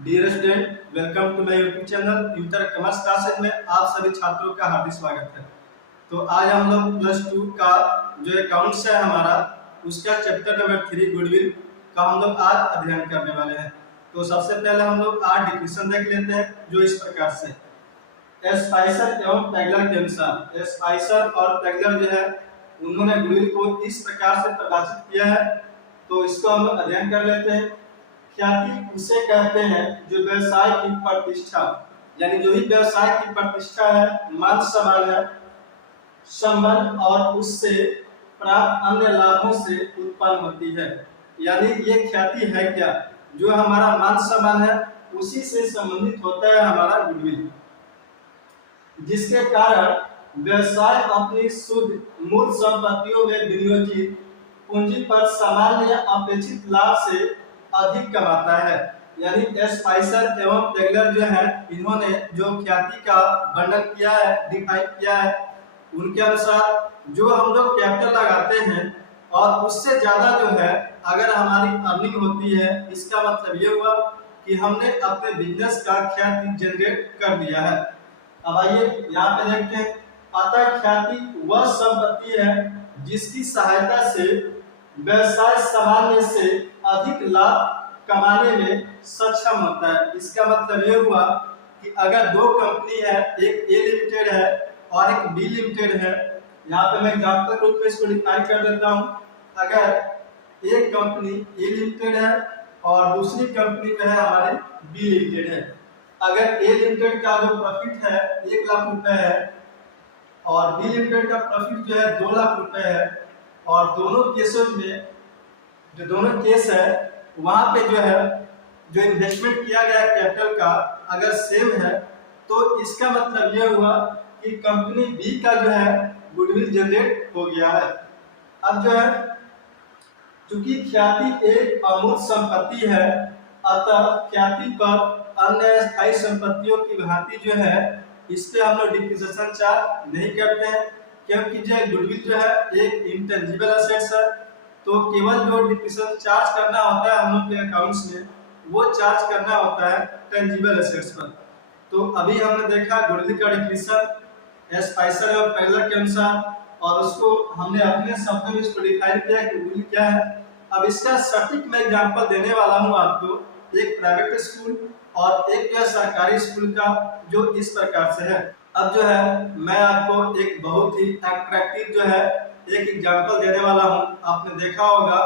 Dear student, welcome to my YouTube channel inter commerce classes में आप सभी छात्रों का हार्दिक स्वागत है। तो आज हम लोग प्लस 2 का जो अकाउंट्स है हमारा उसका चैप्टर नंबर 3 गुडविल का हम लोग आज अध्ययन करने वाले हैं। तो सबसे पहले हम लोग आज डिफिनेशन देख लेते हैं जो इस प्रकार से स्पाइसर एवं टेगलर के अनुसार स्पाइसर और टेगलर जो है उन्होंने गुडविल को इस प्रकार से परिभाषित किया है। तो इसको हम लोग अध्ययन कर लेते हैं। ख्याति उसे कहते हैं जो व्यवसाय की प्रतिष्ठा, यानी जो भी व्यवसाय की प्रतिष्ठा है, मान सम्मान है, संबंध और उससे प्राप्त अन्य लाभों से उत्पन्न होती है। यानी ये ख्याति है क्या, जो हमारा मान सम्मान है उसी से संबंधित होता है हमारा गुडविल, जिसके कारण व्यवसाय अपनी शुद्ध मूल संपत्तियों में विनियोजित पूंजी पर सामान्य या अपेक्षित लाभ से अधिक कमाता है। यानी स्पाइसर एवं टेगलर जो है इन्होंने जो ख्याति का वर्णन किया है, डिफाइन किया है, उनके अनुसार जो हम लोग कैपिटल लगाते हैं और उससे ज्यादा जो है अगर हमारी अर्निंग होती है, इसका मतलब ये हुआ कि हमने अपने बिजनेस का ख्याति जनरेट कर दिया है। अब आइए यहाँ पे देखते हैं। अतः ख्याति वह संपत्ति है जिसकी सहायता से व्यवसाय सामान्य से अधिक लाभ कमाने में सक्षम होता है। इसका मतलब ये हुआ कि अगर दो कंपनी है, एक ए लिमिटेड है और एक बी लिमिटेड है, यहाँ पे मैं एग्जांपल के रूप में इसको डिफाइन कर देता हूँ। अगर एक कंपनी ए लिमिटेड है और दूसरी कंपनी जो है हमारी बी लिमिटेड है, अगर ए लिमिटेड का जो प्रॉफिट है 1 लाख रुपए है और बी लिमिटेड का प्रॉफिट जो है 2 लाख रुपए है, और दोनों केसों में जो दोनों केस है वहां पे जो है जो इन्वेस्टमेंट किया गया कैपिटल का अगर सेम है, तो इसका मतलब यह हुआ कि कंपनी बी का जो है गुडविल जनरेट हो गया है। अब जो है चूंकि ख्याति एक अमूर्त संपत्ति है, अतः ख्याति पर अन्य स्थायी संपत्तियों की भांति जो है इस पे हम लोग डिप्रिसिएशन चार्ज नहीं करते हैं, क्योंकि जो गुडविल जो है एक इंटेंजिबल एसेट्स है। तो केवल जो डिप्रिसिएशन चार्ज करना होता है हम लोग के अकाउंट्स में, वो चार्ज करना होता है टेंजिबल एसेट्स पर। तो अभी हमने देखा गुडविल का डिफिनेशन स्पाइसर और टेगलर के अनुसार, और उसको हमने अपने शब्दों में इसको डिफाइन किया कि गुडविल क्या है। अब इसका सटीक मैं एग्जांपल देने वाला हूं आपको, एक प्राइवेट स्कूल और एक जो सरकारी स्कूल का, जो इस प्रकार से है। अब जो है मैं आपको एक बहुत ही अट्रैक्टिव जो है एक एग्जांपल देने वाला हूं। आपने देखा होगा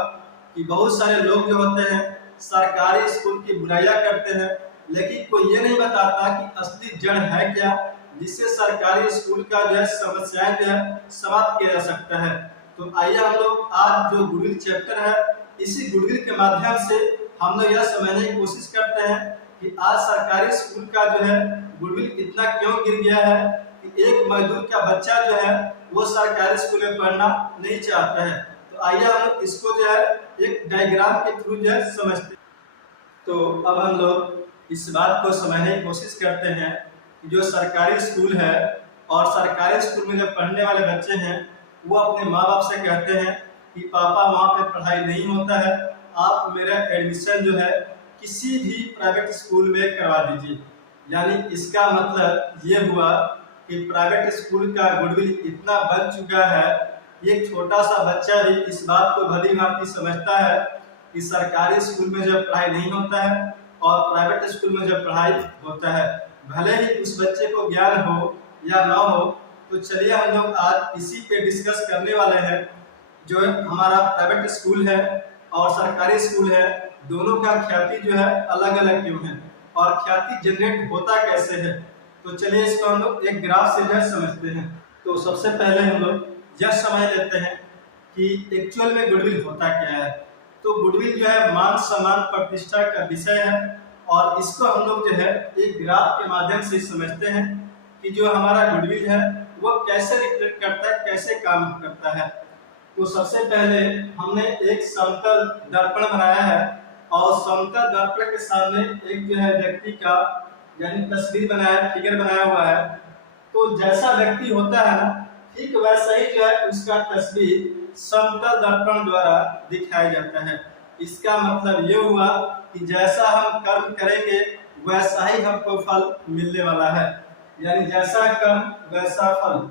कि बहुत सारे लोग जो होते हैं सरकारी स्कूल की बुराइयां करते हैं, लेकिन कोई ये नहीं बताता कि असली जड़ है क्या, जिससे सरकारी स्कूल का जो है समस्याएं जो है समाप्त किया जा सकता है। तो आइए हम लोग आज जो गुडविल चैप्टर है, इसी गुडविल के माध्यम से हम लोग यह समझने की कोशिश करते हैं कि आज सरकारी स्कूल का जो है गुडविल इतना क्यों गिर गया है कि एक मजदूर का बच्चा जो है वो सरकारी स्कूल में पढ़ना नहीं चाहता है। तो आइए हम लोग इसको जो है एक डायग्राम के थ्रू जो है समझते हैं। तो अब हम लोग इस बात को समझने की कोशिश करते हैं कि जो सरकारी स्कूल है और सरकारी स्कूल में जो पढ़ने वाले बच्चे हैं वो अपने माँ बाप से कहते हैं कि पापा वहाँ पे पढ़ाई नहीं होता है, आप मेरा एडमिशन जो है किसी भी प्राइवेट स्कूल में करवा दीजिए। यानी इसका मतलब ये हुआ कि प्राइवेट स्कूल का गुडविल इतना बन चुका है, एक छोटा सा बच्चा भी इस बात को भली भांति समझता है कि सरकारी स्कूल में जब पढ़ाई नहीं होता है और प्राइवेट स्कूल में जब पढ़ाई होता है, भले ही उस बच्चे को ज्ञान हो या ना हो। तो चलिए हम लोग आज इसी पे डिस्कस करने वाले हैं। जो हमारा प्राइवेट स्कूल है और सरकारी स्कूल है, दोनों का ख्याति जो है अलग अलग क्यों है और ख्याति जनरेट होता कैसे है। तो चलिए इसको हम लोग एक ग्राफ से जो है समझते हैं। तो सबसे पहले हम लोग यह समझ लेते हैं कि एक्चुअल में गुडविल होता क्या है। तो गुडविल जो है मान सम्मान प्रतिष्ठा का विषय है, और इसको हम लोग जो है एक ग्राफ के माध्यम से समझते हैं कि जो हमारा गुडविल है वो कैसे रिफ्लेक्ट करता है, कैसे काम करता है। तो सबसे पहले हमने एक समतल दर्पण बनाया है और समतल दर्पण के सामने एक जो है व्यक्ति का यानी तस्वीर बनाया, फिगर बनाया हुआ है। तो जैसा व्यक्ति होता है ना, ठीक वैसा ही जो है उसका तस्वीर समतल दर्पण द्वारा दिखाया जाता है। इसका मतलब ये हुआ कि जैसा हम कर्म करेंगे वैसा ही हमको फल मिलने वाला है। यानी जैसा कर्म वैसा फल।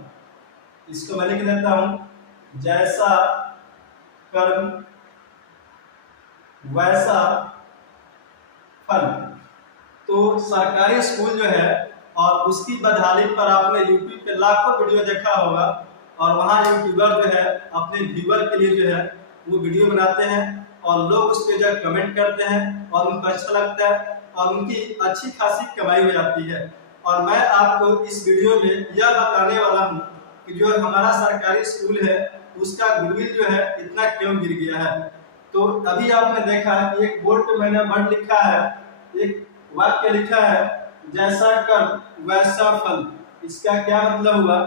इसको मैं लिख देता हूं, जैसा कर्म वैसा फल। तो सरकारी स्कूल जो है और उसकी बदहाली पर आपने यूट्यूब पे लाखों वीडियो देखा होगा, और वहाँ यूट्यूबर जो है अपने व्यूअर के लिए जो है वो वीडियो बनाते हैं और लोग उस पर जो है कमेंट करते हैं और उनको अच्छा लगता है और उनकी अच्छी खासी कमाई हो जाती है। और मैं आपको इस वीडियो में यह बताने वाला हूँ कि जो हमारा सरकारी स्कूल है उसका गुडविल जो है इतना क्यों गिर गया है। तो अभी आपने देखा कि एक बोर्ड पे मैंने वर्ड लिखा है, एक वाक्य लिखा है, जैसा कर्म वैसा फल। इसका क्या मतलब हुआ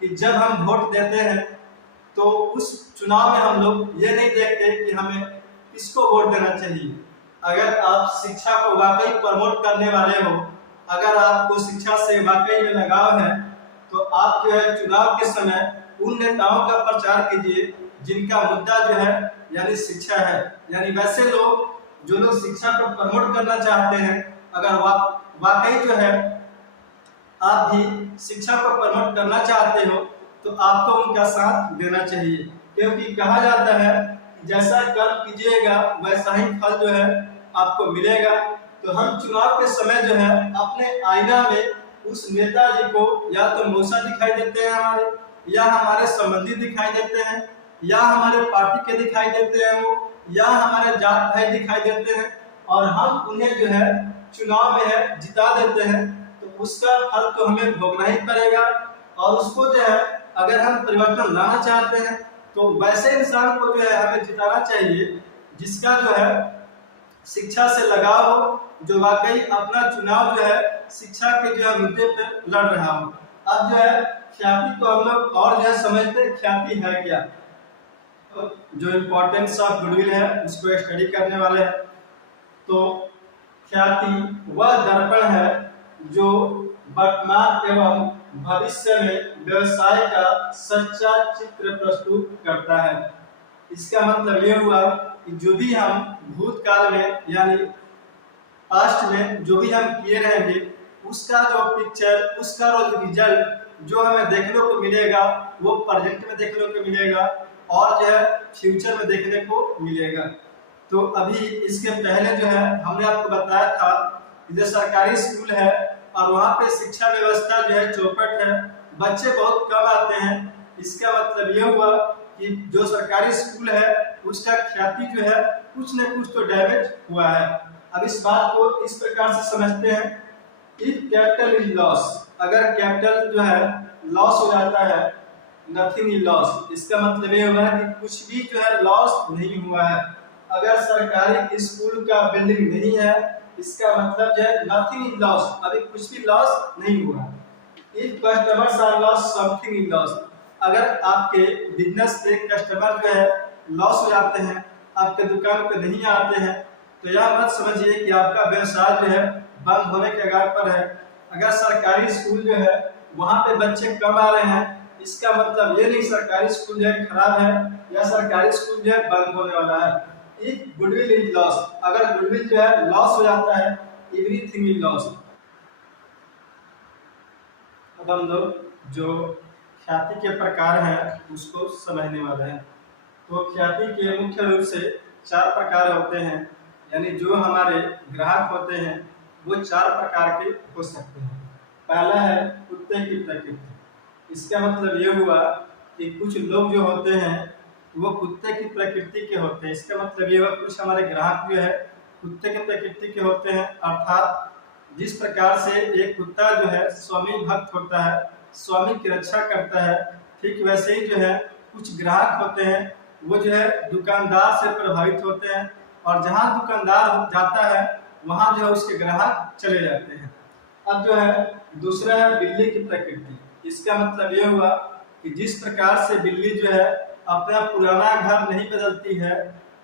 कि जब हम वोट देते हैं तो उस चुनाव में हम लोग ये नहीं देखते कि हमें किसको वोट देना चाहिए। अगर आप शिक्षा को वाकई प्रमोट करने वाले हो, अगर आपको शिक्षा से वाकई में लगाव है, तो आप जो है चुनाव के समय उन नेताओं का प्रचार कीजिए जिनका मुद्दा जो है यानी शिक्षा है। यानी वैसे लोग जो लोग शिक्षा को प्रमोट करना चाहते हैं, अगर वाकई जो है आप भी शिक्षा को प्रमोट करना चाहते हो तो आपको उनका साथ देना चाहिए। क्योंकि कहा जाता है जैसा कर्म कीजिएगा वैसा ही फल जो है आपको मिलेगा। तो हम चुनाव के समय जो है अपने आईना में उस नेताजी को या तो मौसा दिखाई देते हैं हमारे, या हमारे संबंधी दिखाई देते हैं, या हमारे पार्टी के दिखाई देते हैं वो, या हमारे जात भाई दिखाई देते हैं, और हम उन्हें जो है चुनाव में है जिता देते हैं। तो उसका फल तो हमें भोगना ही पड़ेगा। और उसको जो है अगर हम परिवर्तन लाना चाहते हैं तो वैसे इंसान को जो है हमें जिताना चाहिए जिसका जो है शिक्षा से लगाव हो, जो वाकई अपना चुनाव जो है शिक्षा के जो है मुद्दे पर लड़ रहा हो। अब जो है ख्याति को हम लोग और जो है समझते हैं ख्याति है क्या। तो जो इम्पोर्टेंस ऑफ गुडविल है उसको स्टडी करने वाले हैं। तो ख्याति वह दर्पण है जो वर्तमान एवं भविष्य में व्यवसाय का सच्चा चित्र प्रस्तुत करता है। इसका मतलब ये हुआ कि जो भी हम भूतकाल में यानी पास्ट में जो भी हम किए रहेंगे उसका जो पिक्चर, उसका जो रिजल्ट जो हमें देखने को मिलेगा वो प्रेजेंट में देखने को मिलेगा और जो है फ्यूचर में देखने को मिलेगा। तो अभी इसके पहले जो है हमने आपको बताया था कि जो सरकारी स्कूल है और वहाँ पे शिक्षा व्यवस्था जो है चौपट है, बच्चे बहुत कम आते हैं। इसका मतलब ये हुआ कि जो सरकारी स्कूल है उसका ख्याति जो है कुछ न कुछ तो डैमेज हुआ है। अब इस बात को इस प्रकार से समझते हैं, इफ कैपिटल इज लॉस, अगर कैपिटल जो है लॉस हो जाता है, नथिंग इज लॉस। इसका मतलब ये हुआ कि कुछ भी जो है लॉस नहीं हुआ है। अगर सरकारी स्कूल का बिल्डिंग नहीं है इसका मतलब जो है नथिंग इज लॉस, अभी कुछ भी लॉस नहीं हुआ। If customers are loss something is loss, अगर आपके बिजनेस से कस्टमर जो है लॉस हो जाते हैं, आपके दुकान पे नहीं आते हैं, तो यह मत समझिए कि आपका व्यवसाय जो है बंद होने के कगार पर है। अगर सरकारी स्कूल जो है वहाँ पे बच्चे कम आ रहे हैं, इसका मतलब ये नहीं सरकारी स्कूल जो है खराब है या सरकारी स्कूल जो है बंद होने वाला है। इफ गुडविल इज लॉस, अगर गुडविल जो है लॉस हो जाता है, एवरीथिंग इज लॉस। अब हम लोग जो ख्याति के प्रकार हैं उसको समझने वाले हैं। तो ख्याति के मुख्य रूप से 4 प्रकार होते हैं, यानी जो हमारे ग्राहक होते हैं वो 4 प्रकार के हो सकते हैं। पहला है कुत्ते की प्रकृति। इसका मतलब ये हुआ कि कुछ लोग जो होते हैं वो कुत्ते की प्रकृति के होते हैं। इसका मतलब ये हुआ कुछ हमारे ग्राहक जो है कुत्ते की प्रकृति के होते हैं, अर्थात जिस प्रकार से एक कुत्ता जो है स्वामी भक्त होता है, स्वामी की रक्षा करता है, ठीक वैसे ही जो है कुछ ग्राहक होते हैं वो जो है दुकानदार से प्रभावित होते हैं, और जहाँ दुकानदार जाता है वहाँ जो है उसके ग्राहक चले जाते हैं। अब जो है दूसरा है बिल्ली की प्रकृति। इसका मतलब ये हुआ कि जिस प्रकार से बिल्ली जो है अपना पुराना घर नहीं बदलती है,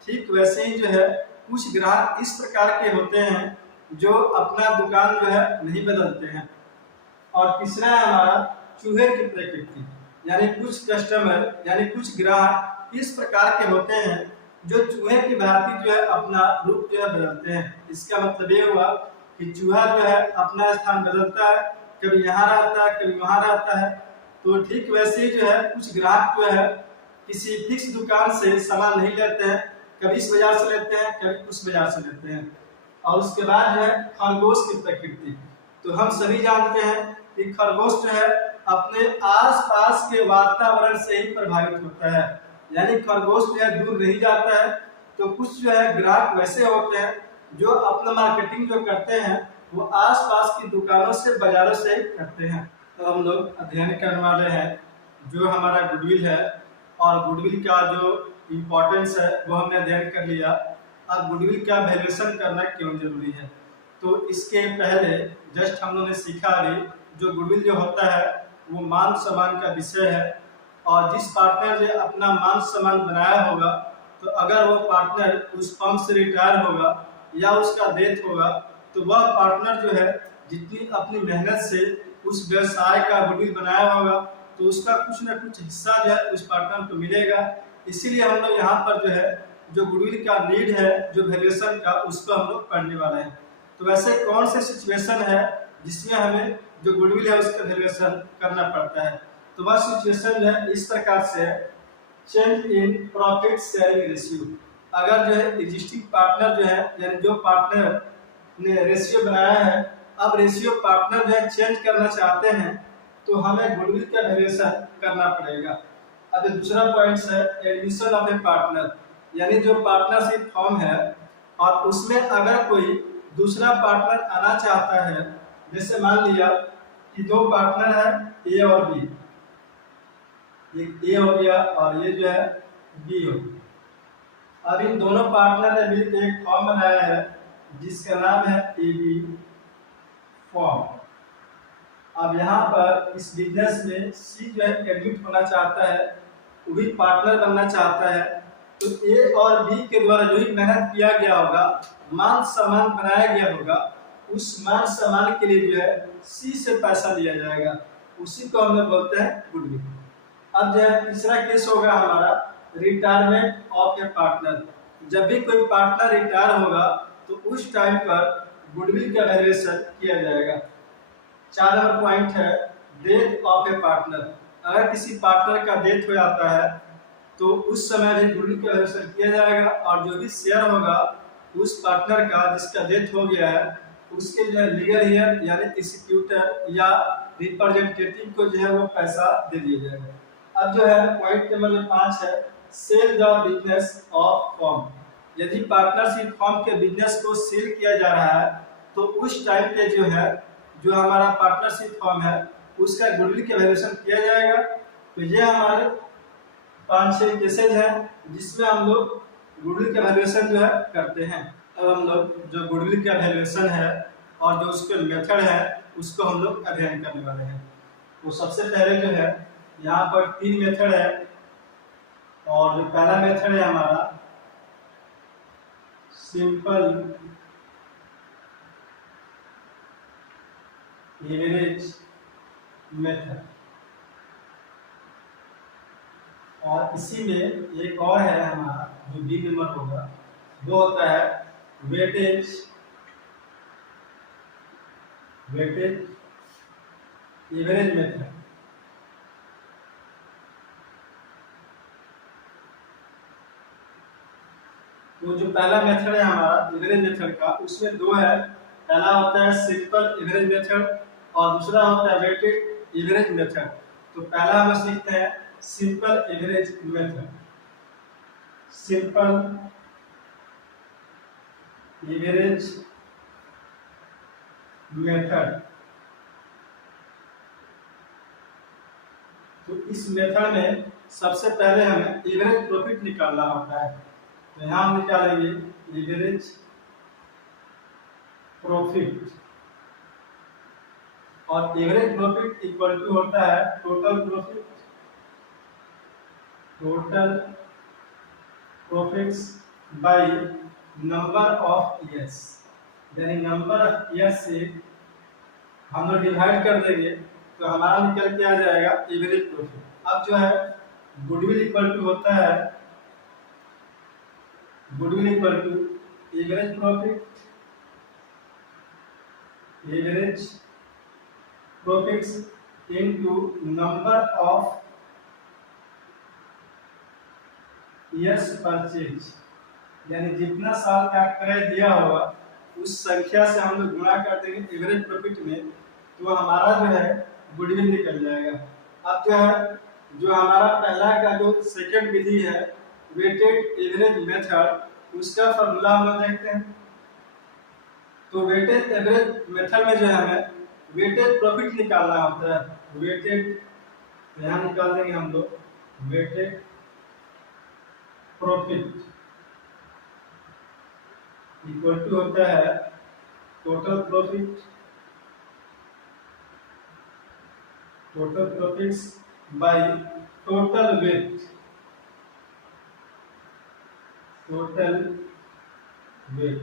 ठीक वैसे ही जो है कुछ ग्राहक इस प्रकार के होते हैं जो अपना दुकान जो है नहीं बदलते हैं। और तीसरा है हमारा चूहे की प्रकृति, यानी कुछ कस्टमर यानी कुछ ग्राहक इस प्रकार के होते हैं जो चूहे की भांति जो है अपना रूप जो है बदलते हैं। इसका मतलब ये हुआ कि चूहा जो है अपना स्थान बदलता है, कभी यहाँ रहता है कभी वहाँ रहता है। तो ठीक वैसे ही जो है कुछ ग्राहक जो है किसी फिक्स दुकान से सामान नहीं लेते हैं, कभी इस बाजार से लेते हैं कभी उस बाजार से लेते हैं। और उसके बाद जो है खरगोश की प्रकृति, तो हम सभी जानते हैं कि खरगोश जो है अपने आसपास के वातावरण से ही प्रभावित होता है, यानी खरगोश जो है दूर नहीं जाता है। तो कुछ जो है ग्राहक वैसे होते हैं जो अपना मार्केटिंग जो करते हैं वो आसपास की दुकानों से बाजारों से ही करते हैं। तो हम लोग अध्ययन करने वाले हैं जो हमारा गुडविल है, और गुडविल का जो इम्पोर्टेंस है वो हमने अध्ययन कर लिया। अब गुडविल का वैल्यूएशन करना क्यों जरूरी है, तो इसके पहले जस्ट हम लोगों ने सीखा अभी जो गुडविल जो होता है वो मान सम्मान का विषय है। और जिस पार्टनर ने अपना मान सम्मान बनाया होगा, तो अगर वो पार्टनर उस फर्म से रिटायर होगा या उसका डेथ होगा, तो वह पार्टनर जो है जितनी अपनी मेहनत से उस व्यवसाय का गुडविल बनाया होगा, तो उसका कुछ न कुछ हिस्सा जो है उस पार्टनर को मिलेगा। इसीलिए हम लोग यहाँ पर जो है जो गुडविल का नीड है जो वैल्यूएशन का, उसको हम लोग पढ़ने वाले हैं। तो वैसे कौन से सिचुएशन है जिसमें हमें जो गुडविल है उसका वैल्यूएशन करना पड़ता है, तो वह सिचुएशन जो है इस प्रकार से है, change in profit sharing ratio. अगर जो है एग्जिस्टिंग पार्टनर जो है यानी जो पार्टनर ने रेशियो बनाया है, अब रेशियो पार्टनर जो है चेंज करना चाहते हैं, तो हमें गुडविल का वैल्यूएशन करना पड़ेगा। अब दूसरा पॉइंट है एडमिशन ऑफ ए पार्टनर, यानी जो पार्टनरशिप फॉर्म है और उसमें अगर कोई दूसरा पार्टनर आना चाहता है, जैसे मान लिया कि दो पार्टनर है ए और बी, एक ए हो गया और ये जो है बी हो गया। अब इन दोनों पार्टनर ने मिलकर एक फॉर्म बनाया है जिसका नाम है ए बी फॉर्म। अब यहाँ पर इस बिजनेस में सी जो है एडमिट होना चाहता है, वो भी पार्टनर बनना चाहता है। तो ए और बी के द्वारा जो भी मेहनत किया गया होगा, मान सम्मान बनाया गया होगा, उस मान सम्मान के लिए जो है सी से पैसा लिया जाएगा, उसी को हम लोग बोलते हैं गुडविल। अब जो है तीसरा केस होगा हमारा रिटायरमेंट ऑफ ए पार्टनर। जब भी कोई पार्टनर रिटायर होगा तो उस टाइम पर गुडविल का वैल्यूएशन किया जाएगा। 4 नंबर पॉइंट है डेथ ऑफ ए पार्टनर। अगर किसी पार्टनर का डेथ हो जाता है तो उस समय भी गुडविल का वैल्यूएशन किया जाएगा, और जो भी शेयर होगा उस पार्टनर का जिसका डेथ हो गया है उसके जो है लीगल हेयर यानी एग्जीक्यूटर या रिप्रेजेंटेटिव को जो है वो पैसा दे दिया जाएगा। अब जो है पॉइंट नंबर 5 है sale the business of firm. यदि पार्टनरशिप फर्म के बिजनेस को सेल किया जा रहा है तो उस टाइम पे जो है जो हमारा पार्टनरशिप फर्म है उसका गुडविल का वैल्यूएशन किया जाएगा। तो ये हमारे 5-6 केसेज हैं जिसमें हम लोग गुडविल का वैल्यूएशन जो है करते हैं। अब हम लोग जो गुडविल का वैल्यूएशन है और जो उसके मेथड है उसको हम लोग अध्ययन करने वाले हैं। तो सबसे पहले जो है यहाँ पर 3 मेथड है, और जो पहला मेथड है हमारा सिंपल एवरेज मेथड, और इसी में एक और है हमारा जो बी नंबर होगा, वो होता है वेटेज एवरेज मेथड। तो जो पहला मेथड है हमारा एवरेज मेथड का, उसमें 2 है। पहला होता है सिंपल एवरेज मेथड और दूसरा होता है वेटेड एवरेज मेथड। तो पहला हम सीखते हैं simple average method. Simple average method, तो इस मेथड में सबसे पहले हमें एवरेज प्रॉफिट निकालना होता है। तो यहाँ हम निकालेंगे एवरेज प्रॉफिट, और एवरेज प्रॉफिट इक्वल टू होता है total profits by number of years, यानी नंबर ऑफ ईयर्स से हम लोग डिवाइड कर देंगे तो हमारा निकल के आ जाएगा एवरेज प्रॉफिट। अब जो है गुडविल इक्वल टू होता है goodwill equal to average profit average profits into number of years purchase, यानी जितना साल का क्रय दिया होगा उस संख्या से हम लोग गुणा कर देंगे एवरेज प्रॉफिट में, तो हमारा जो है गुडविल निकल जाएगा। अब जो है जो हमारा पहला का जो सेकंड विधि है वेटेड एवरेज मेथड, उसका फॉर्मूला हम लोग देखते हैं। तो वेटेड एवरेज मेथड में जो है हमें वेटेड प्रॉफिट निकालना होता है। वेटेड, यहाँ निकाल देंगे हम लोग वेटेड प्रॉफिट इक्वल टू होता है total profit, total profits by total weight, total weight.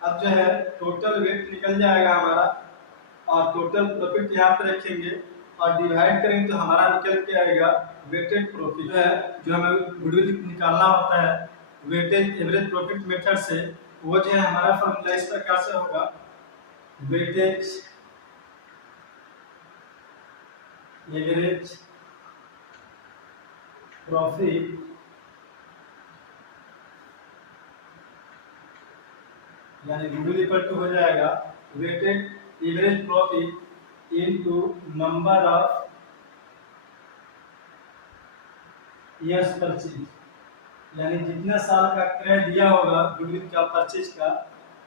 अब जो है टोटल वेट निकल जाएगा हमारा और टोटल प्रॉफिट यहाँ पे रखेंगे और डिवाइड करेंगे तो हमारा निकल के आएगा वेटेड प्रॉफिट है। जो हमें गुडविल निकालना होता है वेटेड एवरेज प्रॉफिट मेथड से, वो जो है हमारा फॉर्मूला इस प्रकार से होगा वेटेज एवरेज प्रॉफिट यानी गुडविल इक्वल टू हो जाएगा weighted average profit into number of years purchase, यानी जितना साल का क्रय दिया होगा गुडविल का परचेज का,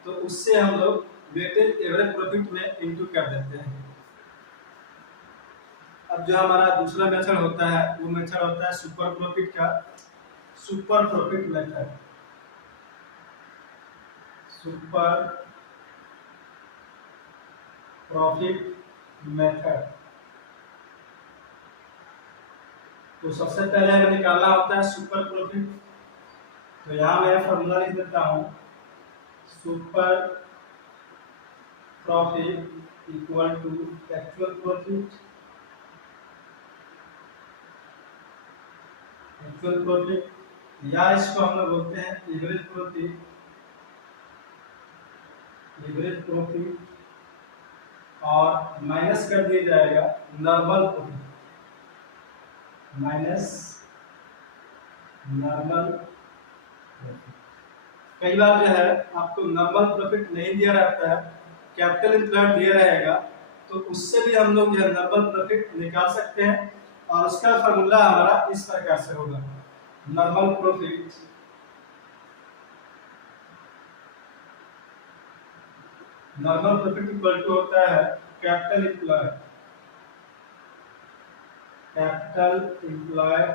तो उससे हम लोग वेटेड एवरेज प्रॉफिट में इनटू कर देते हैं। अब जो हमारा दूसरा मेथड होता है वो मेथड होता है सुपर प्रॉफिट का, super profit method, super profit method. तो सबसे पहले हमें निकालना होता है सुपर प्रॉफिट। तो यहाँ मैं फॉर्मूला लिख देता हूँ super profit equal to actual profit, actual profit या इसको हम लोग बोलते हैं एवरेज प्रॉफिट, एवरेज प्रॉफिट और माइनस कर दिया जाएगा normal profit, minus normal profit. कई बार जो है आपको नॉर्मल प्रॉफिट नहीं दिया रहता है, कैपिटल एम्प्लॉयड दिया रहेगा, तो उससे भी हम लोग यह नॉर्मल प्रॉफिट निकाल सकते हैं और उसका फॉर्मूला हमारा इस प्रकार से होगा normal profit normal profit equal to होता है capital employed, capital employed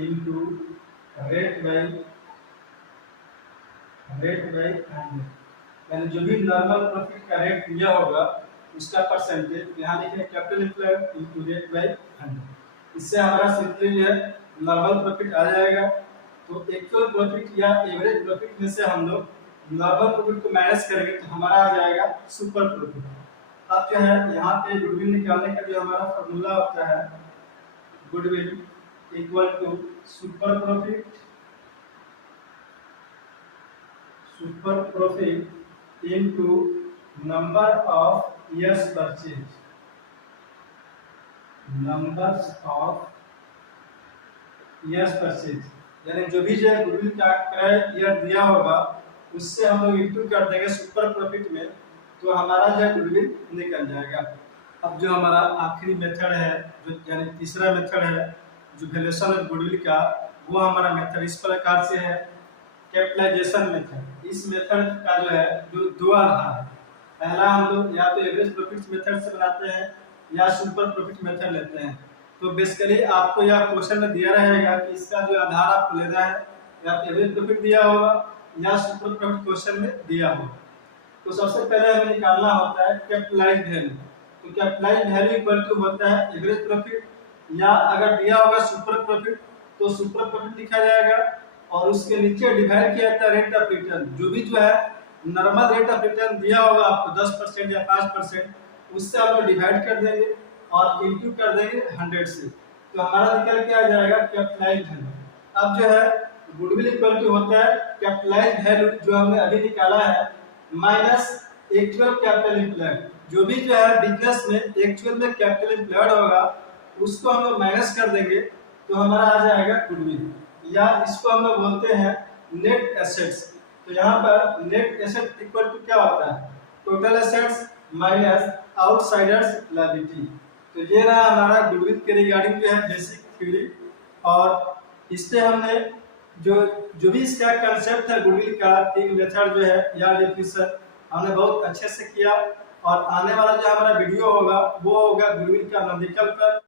into rate by 100, यानी जो भी नॉर्मल प्रॉफिट का रेट दिया होगा उसका परसेंटेज, यहाँ लिखे capital employed into rate by 100। इससे हमारा सिंपली जो है नॉर्मल प्रॉफिट आ जाएगा। तो एक्चुअल प्रॉफिट या एवरेज प्रॉफिट में से हम लोग नॉर्मल प्रॉफिट को माइनस करेंगे तो हमारा आ जाएगा सुपर प्रॉफिट। अब क्या है यहाँ पे गुडविल निकालने का जो हमारा फॉर्मूला होता है goodwill equal to super profit, super profit into number of years purchase, numbers of years purchase, यानी जो भी जो गुडविल का क्रय ईयर दिया होगा उससे हम लोग इंटू कर देंगे सुपर प्रॉफिट में, तो हमारा जो गुडविल निकल जाएगा। अब जो हमारा आखिरी मेथड है जो यानी तीसरा मेथड है जो वैल्यूएशन ऑफ गुडविल का, वो हमारा मेथड इस प्रकार से है कैपिटलाइजेशन मेथड। इस मेथड का जो है जो दो आधार है, पहला हम लोग या तो एवरेज प्रॉफिट मेथड से बनाते हैं या सुपर प्रॉफिट मेथड लेते हैं। तो बेसिकली आपको यह क्वेश्चन में दिया रहेगा कि इसका जो आधार आपको लेना है या तो एवरेज प्रॉफिट दिया होगा या सुपर प्रॉफिट क्वेश्चन में दिया होगा। तो सबसे पहले हमें निकालना होता है कैपिटलाइज्ड वैल्यू। तो कैपिटलाइज्ड वैल्यू इक्वल टू होता है एवरेज प्रॉफिट, या अगर दिया होगा सुपर प्रॉफिट तो सुपर प्रॉफिट लिखा जाएगा और उसके नीचे डिवाइड किया जाता है रेट ऑफ रिटर्न। जो भी जो है नॉर्मल रेट ऑफ रिटर्न दिया होगा आपको 10% या 5%, उससे आप लोग डिवाइड कर देंगे और इनटू कर देंगे 100 से, तो हमारा निकल के आ जाएगा कैपिटलाइज्ड वैल्यू। अब जो है गुडविल इक्वल टू होता है कैपिटलाइज्ड वैल्यू जो हमने अभी निकाला है माइनस एक्चुअल कैपिटल एम्प्लॉयड, जो भी जो है बिजनेस में एक्चुअल में कैपिटल एम्प्लॉयड होगा उसको हम लोग माइनस कर देंगे तो हमारा आ जाएगा गुडविल, या इसको हम लोग बोलते हैं नेट एसेट्स। तो यहाँ पर नेट एसेट इक्वल टू क्या होता है, total assets minus outsiders liability. तो ये रहा हमारा गुडविल के रिगार्डिंग जो है बेसिक थ्योरी, और इससे हमने जो भी इसका कंसेप्ट है गुडविल का, 3 मेथड जो है या डेफिनेशन हमने बहुत अच्छे से किया। और आने वाला जो हमारा वीडियो होगा वो होगा गुडविल का न्यूमेरिकल पर।